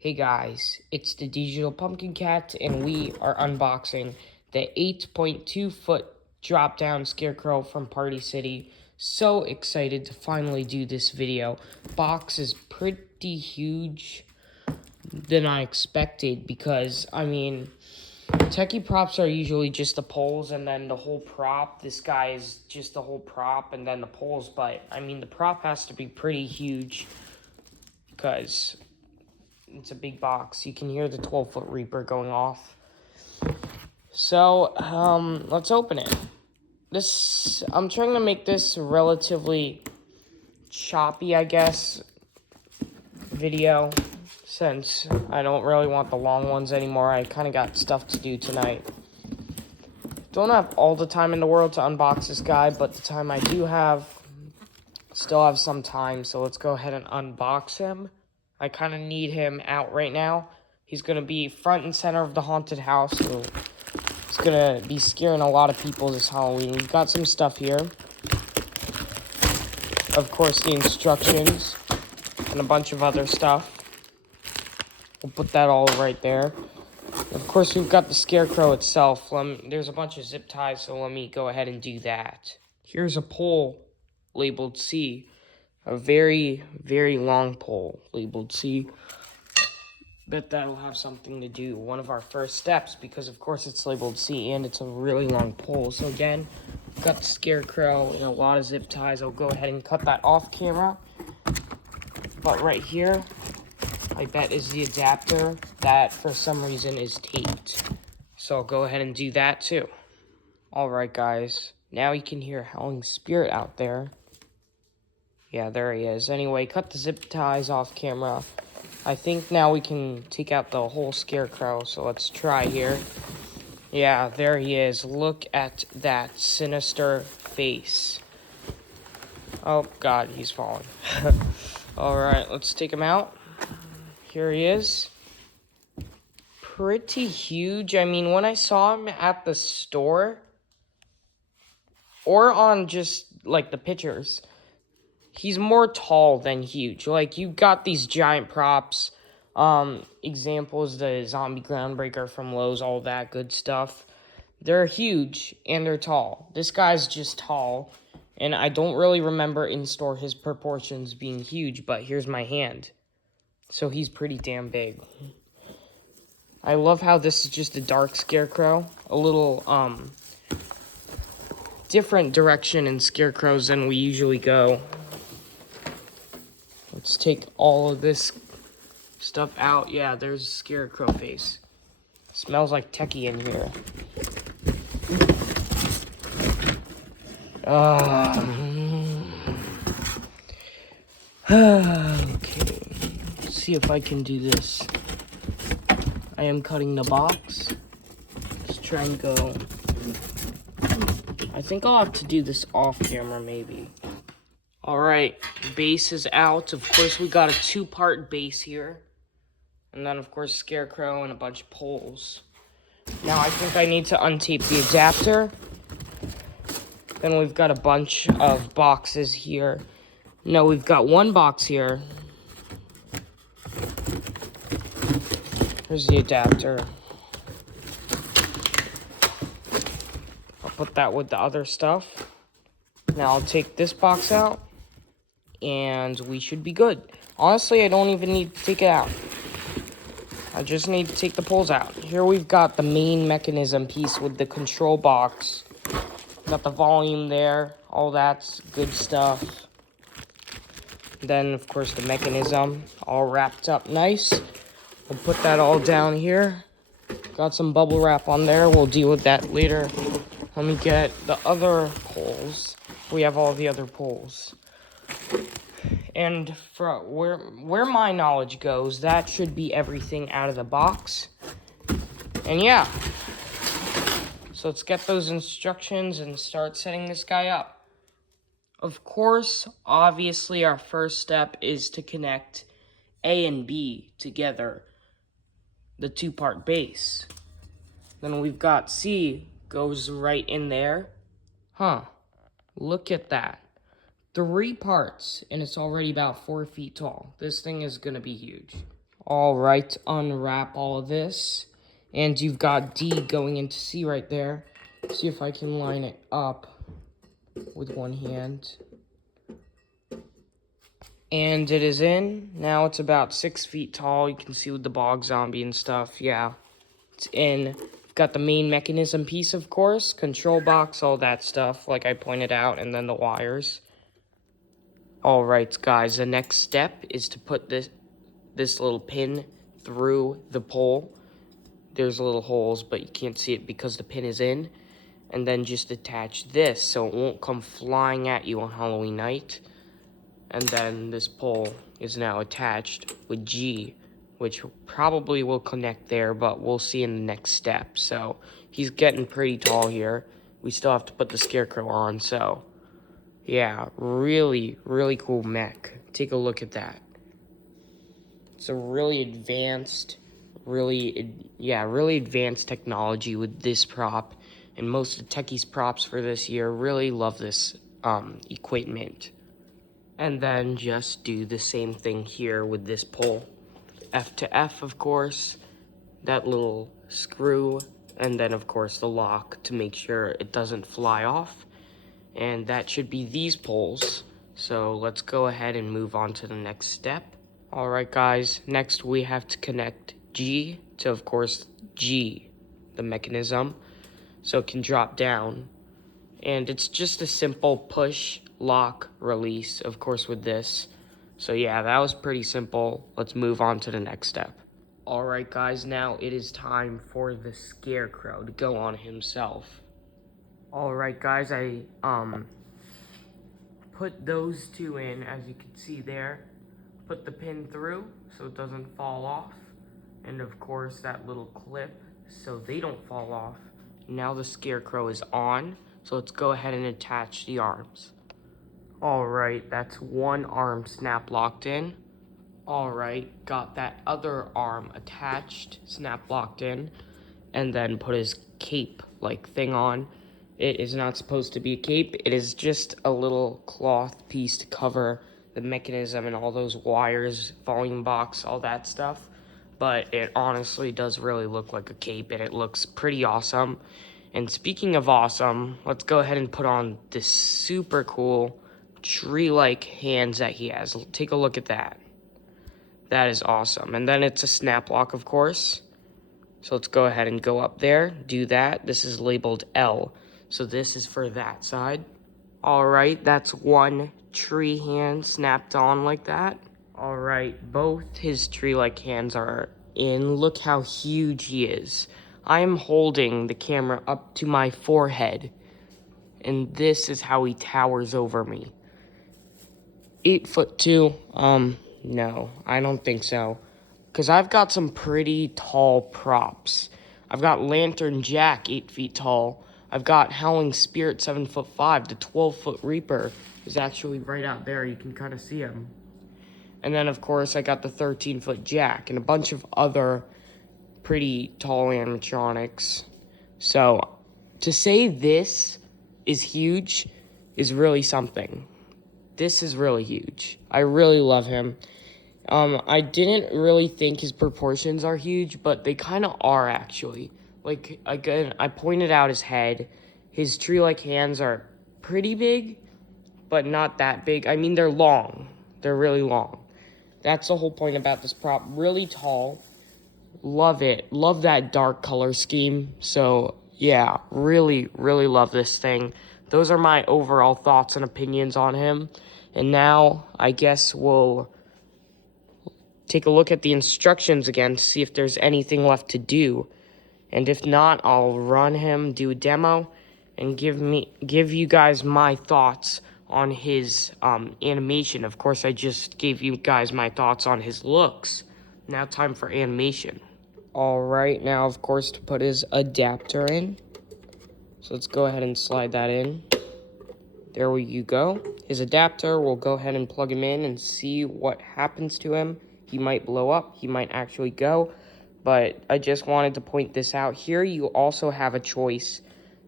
Hey guys, it's the Digital Pumpkin Cat, and we are unboxing the 8.2 foot drop down scarecrow from Party City. So excited to finally do this video. Box is pretty huge than I expected because, techie props are usually just the poles and then the whole prop. This guy is just the whole prop and then the poles, but the prop has to be pretty huge because it's a big box. You can hear the 12-foot Reaper going off. So, let's open it. I'm trying to make this relatively choppy, I guess, video, since I don't really want the long ones anymore. I kind of got stuff to do tonight. Don't have all the time in the world to unbox this guy, but the time I do have, still have some time, so let's go ahead and unbox him. I kind of need him out right now. He's going to be front and center of the haunted house, so it's going to be scaring a lot of people this Halloween. We've got some stuff here. Of course, the instructions and a bunch of other stuff. We'll put that all right there. Of course, we've got the scarecrow itself. There's a bunch of zip ties, so let me go ahead and do that. Here's a pole labeled C. A very, very long pole labeled C. Bet that'll have something to do. One of our first steps, because of course it's labeled C and it's a really long pole. So again, we've got the scarecrow and a lot of zip ties. I'll go ahead and cut that off camera. But right here, I bet is the adapter that for some reason is taped. So I'll go ahead and do that too. Alright guys, now you can hear Howling Spirit out there. Yeah, there he is. Anyway, cut the zip ties off camera. I think now we can take out the whole scarecrow, so let's try here. Yeah, there he is. Look at that sinister face. Oh, God, he's falling. Alright, let's take him out. Here he is. Pretty huge. When I saw him at the store, or on just, the pictures, he's more tall than huge. You've got these giant props. Examples, the zombie groundbreaker from Lowe's, all that good stuff. They're huge, and they're tall. This guy's just tall, and I don't really remember in-store his proportions being huge, but here's my hand. So he's pretty damn big. I love how this is just a dark scarecrow. A little, different direction in scarecrows than we usually go. Let's take all of this stuff out. Yeah, there's a scarecrow face. Smells like techie in here. Okay. Let's see if I can do this. I am cutting the box. Let's try and go. I think I'll have to do this off camera, maybe. Alright, base is out. Of course, we got a two-part base here. And then, of course, scarecrow and a bunch of poles. Now, I think I need to untape the adapter. Then we've got a bunch of boxes here. No, we've got one box here. Here's the adapter. I'll put that with the other stuff. Now, I'll take this box out. And we should be good. Honestly, I don't even need to take it out. I just need to take the poles out. Here we've got the main mechanism piece with the control box. Got the volume there. All that's good stuff. Then, of course, the mechanism all wrapped up nice. We'll put that all down here. Got some bubble wrap on there. We'll deal with that later. Let me get the other poles. We have all the other poles. And for where my knowledge goes, that should be everything out of the box. And yeah. So let's get those instructions and start setting this guy up. Of course, obviously, our first step is to connect A and B together. The two-part base. Then we've got C goes right in there. Huh. Look at that. 3 parts, and it's already about 4 feet tall. This thing is going to be huge. All right, unwrap all of this. And you've got D going into C right there. See if I can line it up with one hand. And it is in. Now it's about 6 feet tall. You can see with the bog zombie and stuff. Yeah, it's in. Got the main mechanism piece, of course. Control box, all that stuff, like I pointed out. And then the wires. All right, guys. The next step is to put this little pin through the pole. There's little holes, but you can't see it because the pin is in. And then just attach this so it won't come flying at you on Halloween night. And then this pole is now attached with G, which probably will connect there, but we'll see in the next step. So he's getting pretty tall here. We still have to put the scarecrow on, so yeah, really, really cool mech. Take a look at that. It's a really advanced, really advanced technology with this prop. And most of Techie's props for this year really love this equipment. And then just do the same thing here with this pole. F to F, of course, that little screw, and then, of course, the lock to make sure it doesn't fly off. And that should be these poles. So let's go ahead and move on to the next step. All right, guys, next we have to connect G to, of course, G, the mechanism, so it can drop down. And it's just a simple push, lock, release, of course, with this. So yeah, that was pretty simple. Let's move on to the next step. All right, guys, now it is time for the scarecrow to go on himself. All right, guys, I put those two in, as you can see there. Put the pin through so it doesn't fall off. And of course, that little clip so they don't fall off. Now the scarecrow is on. So let's go ahead and attach the arms. All right, that's one arm snap locked in. All right, got that other arm attached, snap locked in, and then put his cape-like thing on. It is not supposed to be a cape. It is just a little cloth piece to cover the mechanism and all those wires, volume box, all that stuff. But it honestly does really look like a cape, and it looks pretty awesome. And speaking of awesome, let's go ahead and put on this super cool tree-like hands that he has. Take a look at that. That is awesome. And then it's a snap lock, of course. So let's go ahead and go up there, do that. This is labeled L. So this is for that side. All right, that's one tree hand snapped on like that. All right, both his tree-like hands are in. Look how huge he is. I am holding the camera up to my forehead, and this is how he towers over me. 8'2". No, I don't think so. Because I've got some pretty tall props. I've got Lantern Jack, 8 feet tall. I've got Howling Spirit, 7'5". The 12-foot Reaper is actually right out there. You can kind of see him. And then, of course, I got the 13-foot Jack and a bunch of other pretty tall animatronics. So, to say this is huge is really something. This is really huge. I really love him. I didn't really think his proportions are huge, but they kind of are, actually. Like, again, I pointed out his head. His tree-like hands are pretty big, but not that big. I mean, they're long. They're really long. That's the whole point about this prop. Really tall. Love it. Love that dark color scheme. So, yeah, really, really love this thing. Those are my overall thoughts and opinions on him. And now, I guess we'll take a look at the instructions again to see if there's anything left to do. And if not, I'll run him, do a demo, and give you guys my thoughts on his animation. Of course, I just gave you guys my thoughts on his looks. Now time for animation. All right, now, of course, to put his adapter in. So let's go ahead and slide that in. There you go. His adapter, we'll go ahead and plug him in and see what happens to him. He might blow up. He might actually go. But I just wanted to point this out. Here you also have a choice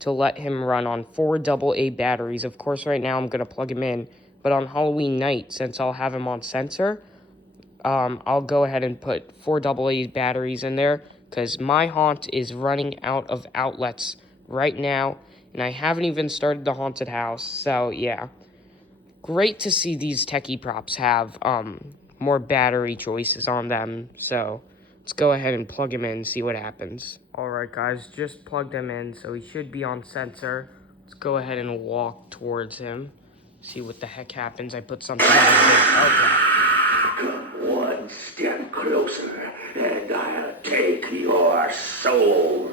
to let him run on 4 AA batteries. Of course, right now I'm going to plug him in. But on Halloween night, since I'll have him on sensor, I'll go ahead and put 4 AA batteries in there because my haunt is running out of outlets right now, and I haven't even started the haunted house, so yeah. Great to see these techie props have more battery choices on them, so let's go ahead and plug him in and see what happens. Alright guys, just plugged him in, so he should be on sensor. Let's go ahead and walk towards him, see what the heck happens. I put something on his face. Okay. One step closer, and I'll take your soul.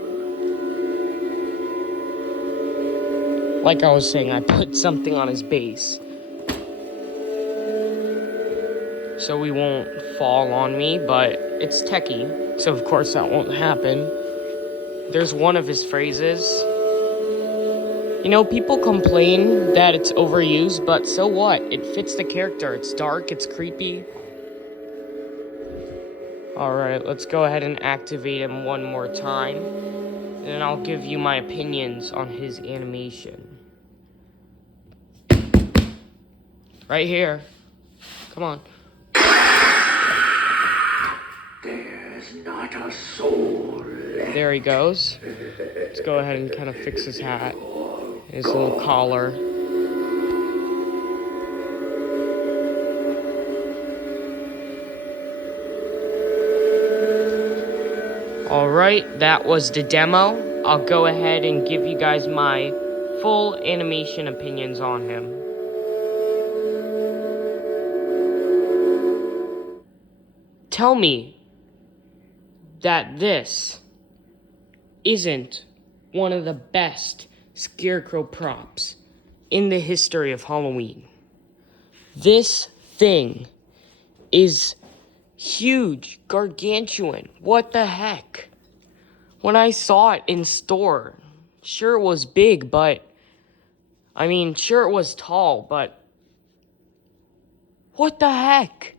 Like I was saying, I put something on his base, so he won't fall on me, but it's techie, so of course that won't happen. There's one of his phrases. You know, people complain that it's overused, but so what? It fits the character. It's dark, it's creepy. Alright, let's go ahead and activate him one more time, and then I'll give you my opinions on his animation. Right here. Come on. There's not a soul left. There he goes. Let's go ahead and kind of fix his hat, his little collar. Alright, that was the demo. I'll go ahead and give you guys my full animation opinions on him. Tell me that this isn't one of the best scarecrow props in the history of Halloween. This thing is huge, gargantuan. What the heck? When I saw it in store, sure it was big, but I mean, sure it was tall, but what the heck?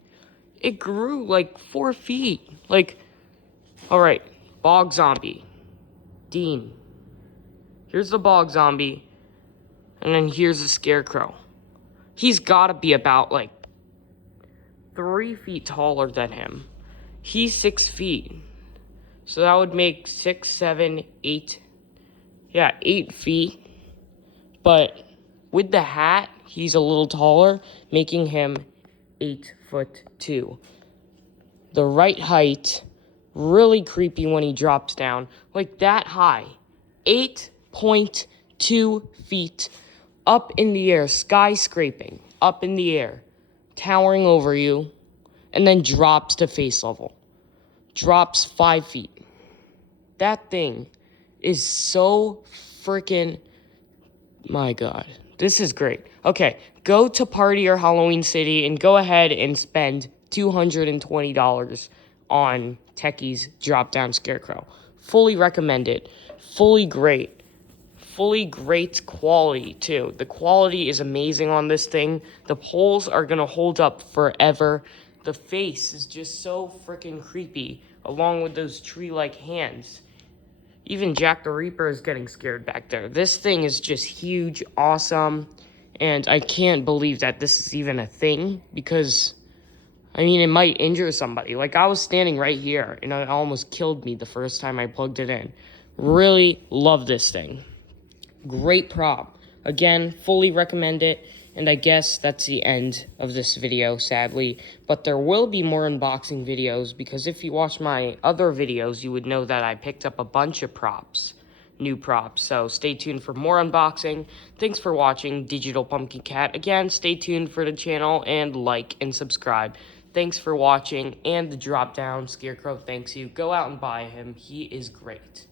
It grew like 4 feet. Like, alright, bog zombie. Dean. Here's the bog zombie. And then here's the scarecrow. He's gotta be about like 3 feet taller than him. He's 6 feet. So that would make 6, 7, 8. Yeah, 8 feet. But with the hat, he's a little taller, making him 8'2". The right height, really creepy when he drops down, like that high. 8.2 feet up in the air, skyscraping up in the air, towering over you, and then drops to face level. Drops 5 feet. That thing is so freaking, my God, this is great. Okay, go to Party or Halloween City and go ahead and spend $220 on Techie's Drop Down Scarecrow. Fully recommend it. Fully great. Fully great quality, too. The quality is amazing on this thing. The poles are going to hold up forever. The face is just so freaking creepy, along with those tree-like hands. Even Jack the Reaper is getting scared back there. This thing is just huge, awesome, and I can't believe that this is even a thing, because, I mean, it might injure somebody. Like, I was standing right here, and it almost killed me the first time I plugged it in. Really love this thing. Great prop. Again, fully recommend it. And I guess that's the end of this video, sadly. But there will be more unboxing videos, because if you watch my other videos, you would know that I picked up a bunch of props. New props. So stay tuned for more unboxing. Thanks for watching Digital Pumpkin Cat. Again, stay tuned for the channel and like and subscribe. Thanks for watching. And the Drop Down Scarecrow thanks you. Go out and buy him. He is great.